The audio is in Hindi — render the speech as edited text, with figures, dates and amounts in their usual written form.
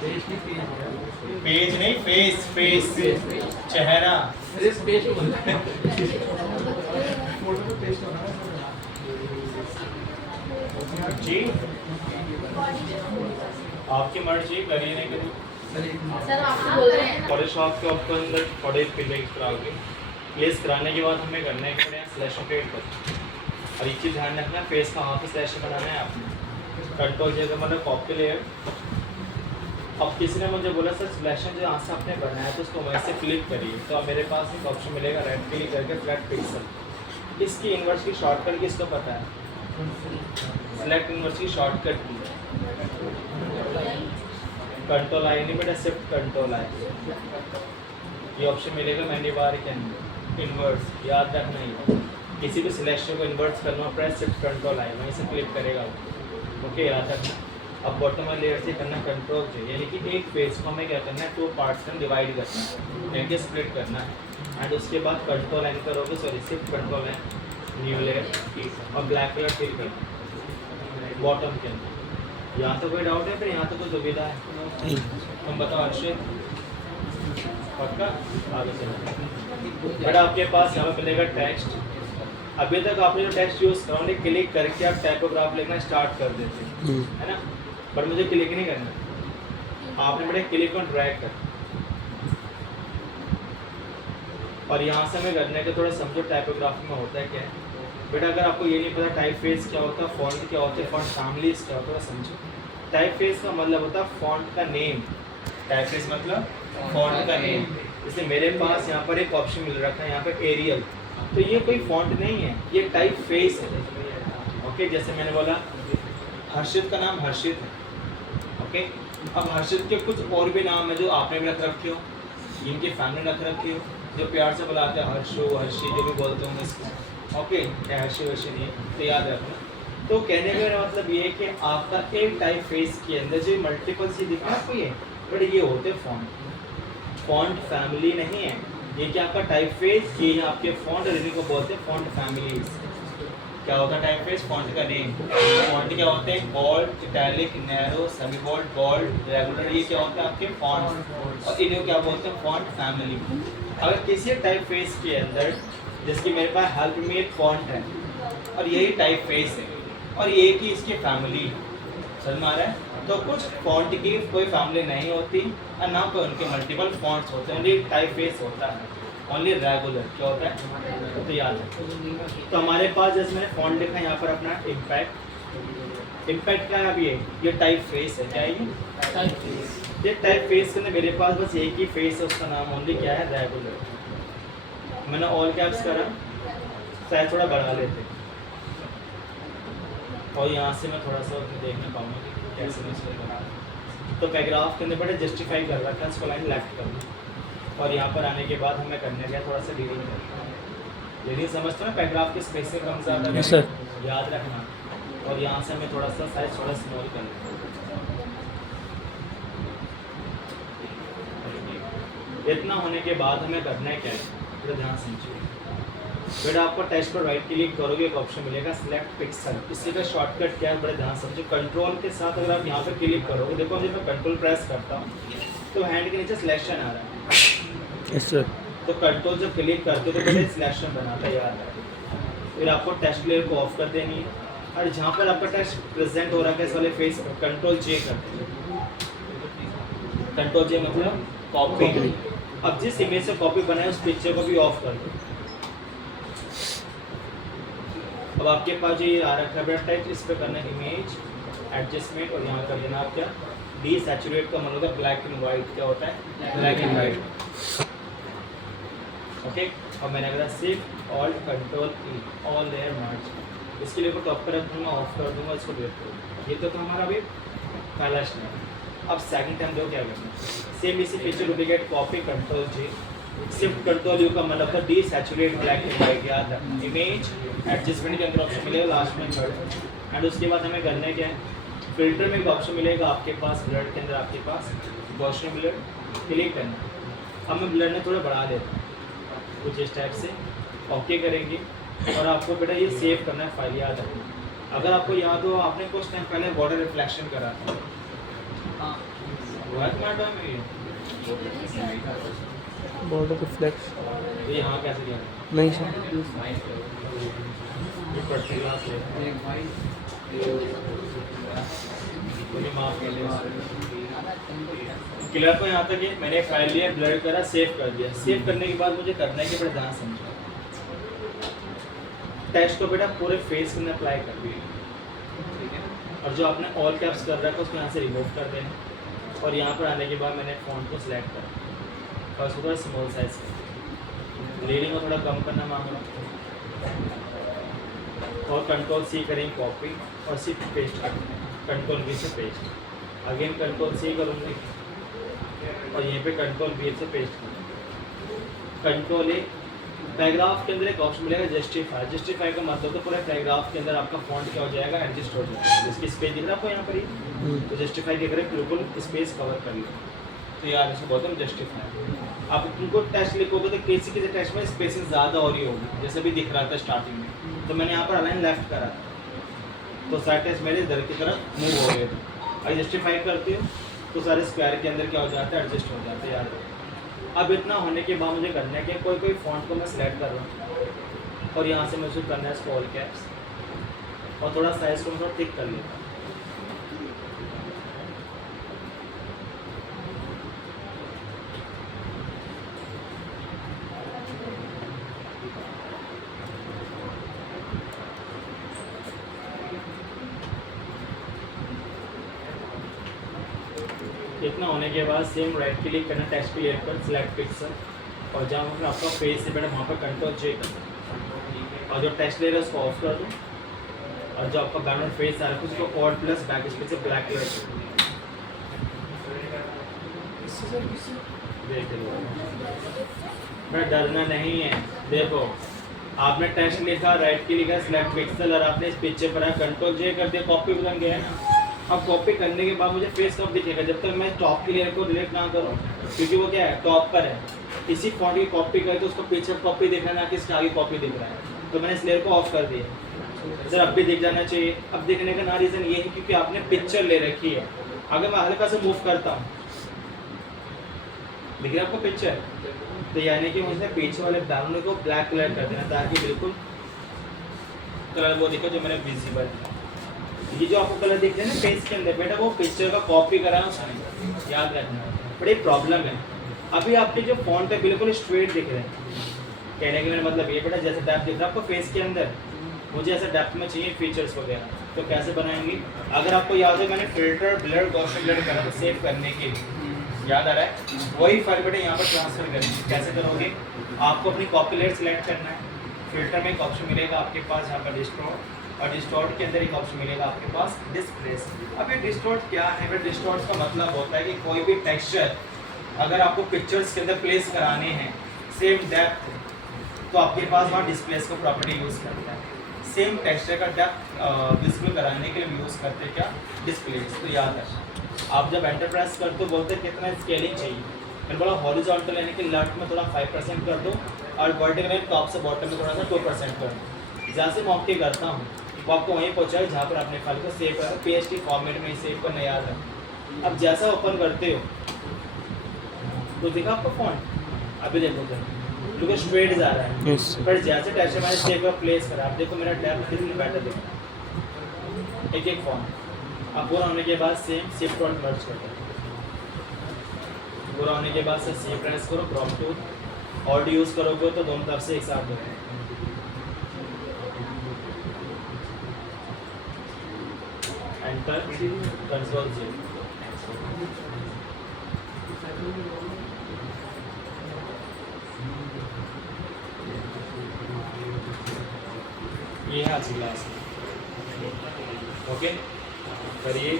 पेज नहीं, फेस, फेस, चेहरा। जी आपकी मर्जी, करिए नहीं करिए। सर आपको बोल रहे हैं फोटोशॉप के आपको अंदर थोड़े फिलिंग कराओगे, प्लेस कराने के बाद हमें करना है कि स्लैश ऑपरेट कर। और एक चीज़ ध्यान रखना, फेस का वहाँ पे स्लैश बनाना है आपने। कंट्रोल जैसे मतलब कॉपी लेयर। अब किसी ने मुझे बोला सर सिलेक्शन जो यहाँ से आपने बनाया है तो उसको वैसे क्लिक करिए, तो अब मेरे पास एक ऑप्शन मिलेगा राइट क्लिक करके फ्लैट पिक्सल। इसकी इन्वर्स की शॉर्टकट किसको पता है? सिलेक्ट इन्वर्स की शॉर्टकट की कंट्रोल आई नहीं बेटा, सिर्फ कंट्रोल आई। ये ऑप्शन मिलेगा मेन्यू बार के अंदर, इन्वर्स याद रखना ही। किसी भी सिलेक्शन को इन्वर्स करना प्रेस सिर्फ कंट्रोल आई, वहीं से क्लिक करेगा। ओके याद रखना। अब बॉटम वाली लेयर से करना कंट्रोल से, यानी कि एक फेस को हमें क्या करना है, 2 पार्ट्स में डिवाइड करना है, यानी कि स्प्लिट करना है। एंड उसके बाद कंट्रोल लाइन करोगे, सॉरी सिर्फ कंट्रोल लाइन, न्यू लेयर और ब्लैक कलर फिल करना बॉटम के अंदर। यहाँ तो कोई डाउट है? फिर यहाँ तो कोई दुविधा है? तुम बताओ अर्षित, पक्का? आगे चलो बेटा, आपके पास यहाँ पे मिलेगा टेक्स्ट। अभी तक आपने जो टेक्स्ट यूज़ करा उन्हें क्लिक करके आप टाइपोग्राफ लिखना स्टार्ट कर देते है ना, पर मुझे क्लिक नहीं करना। आपने बेटा क्लिक और ड्रैग कर, और यहाँ से हमें करने के थोड़ा समझो टाइपोग्राफी में होता है क्या है। बेटा अगर आपको ये नहीं पता टाइप फेस क्या होता है, फॉन्ट क्या होता है, फॉन्ट फैमिलीज क्या होता है, समझो। टाइप फेस का मतलब होता है फॉन्ट का नेम। टाइप फेस मतलब फॉन्ट का नेम। जैसे मेरे पास यहाँ पर एक ऑप्शन मिल रखा है यहाँ पर एरियल, तो ये कोई फॉन्ट नहीं है, ये टाइप फेस है। ओके, जैसे मैंने बोला हर्षित का नाम हर्षित है। ओके, अब हर्षित के कुछ और भी नाम है जो आपने भी रख रखे हो, जिनकी फैमिली रख रखी हो, जो प्यार से बुलाते हैं हर्षो हर्षी, जो भी बोलते होंगे इसको। ओके, क्या हर्षी वर्षी नहीं, तो याद रखना। तो कहने का मेरा मतलब ये है कि आपका एक टाइप फेस के अंदर जो मल्टीपल सी दिख रहा है आपको ये, बट ये होते फॉन्ट। फॉन्ट फैमिली नहीं है ये, क्या आपका टाइप फेस, ये आपके फॉन्ट और इन्हीं को बोलते हैं फॉन्ट फैमिलीज। क्या होता है टाइप फेस? फॉन्ट का नेम। फॉन्ट क्या होते हैं? Bold, italic, narrow, semi bold, bold, regular, ये क्या होता है आपके फॉन्ट, और इन्हें क्या बोलते हैं? Font family. अगर किसी टाइप फेस के अंदर, जिसकी मेरे पास हेल्प में एक फॉन्ट है और यही टाइप फेस है और ये कि इसकी फैमिली, समझ में आ रहा है? तो कुछ फॉन्ट की कोई फैमिली नहीं होती और ना कोई उनके मल्टीपल फॉन्ट्स होते हैं, ओनली टाइप फेस होता है, ओनली रेगुलर। क्या होता है? तो याद है। तो हमारे पास जैसे मैंने फॉन्ट लिखा है यहाँ पर अपना इम्पैक्ट। इम्पैक्ट क्या है? अब ये टाइप फेस है। क्या है ये? Type face. ये टाइप फेस के अंदर मेरे पास बस एक ही फेस है, उसका नाम ओनली क्या है? रेगुलर। मैंने ऑल कैप्स करा, शायद थोड़ा बढ़ा लेते, और यहाँ से मैं थोड़ा सा देखने पाऊँगा कि कैसे मैं इसको बना रहा। तो पैराग्राफ के अंदर बड़े जस्टिफाई कर रखा है, इसको लाइन लेफ्ट करना, और यहाँ पर आने के बाद हमें करने का थोड़ा सा रीडिंग करना। रीडिंग समझते हो ना, पैराग्राफ के स्पेस से कम ज़्यादा याद रखना, और यहाँ से हमें थोड़ा सा साइज थोड़ा स्मॉल करना। इतना होने के बाद हमें करना है क्या है, थोड़ा ध्यान समझिए। फिर आपको टेक्स्ट पर राइट क्लिक करोगे, एक ऑप्शन मिलेगा सिलेक्ट पिक्सल। इसी का शॉर्टकट क्या है, बड़े ध्यान समझो। कंट्रोल के साथ अगर आप यहाँ पर क्लिक करोगे, देखो जब मैं कंट्रोल प्रेस करता हूँ तो हैंड के नीचे सिलेक्शन आ रहा है। Yes sir. तो कंट्रोल जब क्लिक करते हो तो पहले सिलेक्शन बनाता है, याद है। फिर आपको टेक्स्ट लेयर को ऑफ कर देनी है, और जहाँ पर आपका टेक्स्ट प्रेजेंट हो रहा है इस वाले फेस पर कंट्रोल जे करते हैं। कंट्रोल जे मतलब कॉपी। अब जिस इमेज से कॉपी बनाए उस पिक्चर को भी ऑफ कर दो। अब आपके पास जो ये आ रखा है टाइप, इस पर करना इमेज एडजस्टमेंट, और यहाँ कर लेना आप क्या? डी सैचुरेट का मतलब होता है ब्लैक एंड वाइट। क्या होता है? Black and white. ओके, और मैंने अगर सिर्फ alt control E, all layer merge, इसके लिए टॉप पर रख दूँगा, ऑफ कर दूँगा, इसको वेट करूँगा। ये तो हमारा अभी पहला स्टेप। अब सेकंड टाइम दो क्या करना, सेम इसी feature duplicate copy control J, shift control you का मतलब था D saturate black and white. याद रखना, इमेज एडजस्टमेंट के अंदर ऑप्शन मिलेगा लास्ट में थर्ड, एंड उसके बाद हमें करना है क्या है? फिल्टर में एक ऑप्शन मिलेगा आपके पास, ब्लड के अंदर आपके पास गॉसियन ब्लड, क्लिक करना। अब मैं ब्लड में थोड़ा बढ़ा देता हूँ कुछ इस टाइप से, ओके करेंगे, और आपको बेटा ये सेव करना है फाइल। याद रखना, अगर आपको याद हो आपने कुछ टाइम पहले वाटर रिफ्लेक्शन करा था, भरतनाट्यम में ये बॉर्डर रिफ्लेक्स तो यहाँ कैसे किया नहीं सर। ये पट्टी ग्लास है मुझे माफ कर दिया क्लियर। तो यहाँ तक है, मैंने फाइल लिया, ब्लर करा, सेव कर दिया। सेव करने के बाद मुझे करना है कि बड़ा ध्यान समझो, टेक्स्ट को बेटा पूरे फेस में अप्लाई कर दिया, ठीक है। और जो आपने ऑल कैप्स कर रखा है उसको यहाँ से रिमूव कर देना। और यहाँ पर आने के बाद मैंने फ़ॉन्ट को सिलेक्ट करा और उसको थोड़ा स्मॉल साइज कर, रीडिंग को थोड़ा कम करना मांग रहा हूँ। और कंट्रोल सी करेंगे कॉपी और सिर्फ पेस्ट करना है, कंट्रोल वी से पेस्ट, अगेन कंट्रोल सी करूँगी और यहीं पे कंट्रोल वी से पेस्ट करना। कंट्रोल ए, पैराग्राफ के अंदर एक ऑप्शन मिलेगा जस्टिफाई। जस्टिफाई का मतलब तो पूरे पैराग्राफ के अंदर आपका फॉन्ट क्या हो जाएगा, एडजस्ट हो जाएगा। जिसकी स्पेस दिख रहा है आपको यहाँ पर ही, तो जस्टिफाई क्या करें, बिल्कुल स्पेस कवर कर लो। तो यार इसको बोलते हैं जस्टिफाई। आप उनको टेक्स्ट लिखोगे तो किसी किसी टेक्स्ट में स्पेसिंग ज़्यादा हो रही होगी, जैसे भी दिख रहा था स्टार्टिंग में। तो मैंने यहाँ पर अलाइन लेफ्ट करा था, तो सारे टेक्स्ट मेरे इधर की तरफ मूव हो गए थे। अगर जस्टिफाई करती हो तो सारे स्क्वायर के अंदर क्या हो जाता है, एडजस्ट हो जाते हैं यार। अब इतना होने के बाद मुझे करना है कि कोई कोई फॉन्ट को मैं सिलेक्ट कर रहा हूँ और यहाँ से मुझे करना है स्मॉल कैप्स और थोड़ा साइज को मैं थोड़ा थिक कर लेता हूँ। इतना होने के बाद सेम राइट क्लिक करना, टेक्स्ट पे लेकर सिलेक्ट पिक्सल और जहाँ पर आपका फेस से बेटा वहाँ पर कंट्रोल जे कर और जो टेक्स्ट लेयर है उसको ऑफ कर दो और जो आपका बैकग्राउंड फेस आ रहा है उसको ऑल्ट प्लस बैक स्पेस से ब्लैक कलर देख लो। बेटा डरना नहीं है, देखो आपने टेक्स्ट लिखा, राइट क्लिक लिखा, सिलेक्ट पिक्सल और आपने इस पिक्चर पर कंट्रोल जे कर दिया, कॉपी बन गया है ना। अब कॉपी करने के बाद मुझे फेस कब दिखेगा, जब तक मैं टॉप की लेयर को डिलीट ना करूँ, क्योंकि वो क्या है टॉप पर है। इसी फॉन्ट की कॉपी करें तो उसको पीछे कॉपी दिख रहा है ना कि इसके आगे कॉपी दिख रहा है। तो मैंने इस लेयर को ऑफ कर दिया। सर अब भी दिख जाना चाहिए। अब दिखने का ना रीज़न ये है क्योंकि आपने पिक्चर ले रखी है। अगर मैं हल्का से मूव करता हूँ, दिख रहा है आपको पिक्चर, तो यानी कि मुझे पीछे वाले बैकग्राउंड को ब्लैक कलर कर देना ताकि बिल्कुल कलर वो दिखो जो मैंने विजिबल। ये जो आपको कलर दिख रहे हैं ना पेज के अंदर बेटा, वो पिक्चर का कॉपी करा है उसने, याद रखना। बड़ी प्रॉब्लम है। अभी आपके जो फॉन्ट है बिल्कुल स्ट्रेट दिख रहे हैं। कहने का मेरा मतलब ये बेटा, जैसे डेप्थ दिख रहा है आपको फेस के अंदर, मुझे ऐसे डेप्थ में चाहिए फीचर्स वगैरह। तो कैसे बनाएंगे, अगर आपको याद है मैंने फिल्टर ब्लर गॉसिप ब्लर करा था सेव करने के, याद आ रहा है, वही फाइल बेटा यहाँ पर ट्रांसफर करेंगे। कैसे करोगे, आपको अपनी कॉपी लेयर सेलेक्ट करना है, फिल्टर में एक ऑप्शन मिलेगा आपके पास यहाँ पर डिस्टॉर्ट, और डिस्टॉर्ट के अंदर एक ऑप्शन मिलेगा आपके पास डिस्प्लेस। अब ये डिस्टॉर्ट क्या है, डिस्टॉर्ट का मतलब होता है कि कोई भी टेक्सचर अगर आपको पिक्चर्स के अंदर प्लेस कराने हैं सेम डेप्थ, तो आपके पास वहाँ डिस्प्लेस का प्रॉपर्टी यूज़ करता है। सेम टेक्सचर का डेप्थ विजिबल कराने के लिए यूज़ करते हैं क्या, डिस्प्लेस। तो याद है, आप जब एंटर प्रेस करते हो बोलते हैं कितना स्केलिंग चाहिए, मैंने बोला हॉरिजॉन्टल यानी कि लेफ्ट में थोड़ा 5% कर दो और वर्टिकल टॉप से बॉटम में थोड़ा सा 2% कर दो। जहाँ से मैं ओके करता हूँ वो आपको वहीं पहुँचाए जहाँ पर आपने फाइल को सेव करा, PST फॉर्मेट में सेव करना याद है। अब जैसा ओपन करते हो तो देखा आपको फॉन्ट, अभी देखो बिल्कुल स्ट्रेट जा रहा है। Yes, पर जैसे टेक्सचर मैंने सेव कर प्लेस करा, आप देखो मेरा डेप्थ कितनी बेटर दिख रहा है। एक एक फॉन्ट अब पूरा होने के बाद सेम शिफ्ट और मर्ज कर दो। पूरा होने के बाद से सेव प्रेस करो, क्रॉप टूल ऑल्ट यूज़ करोगे तो दोनों तरफ से एक साथ दो। Enter, control Z। ये है आज की क्लास। ओके करिए।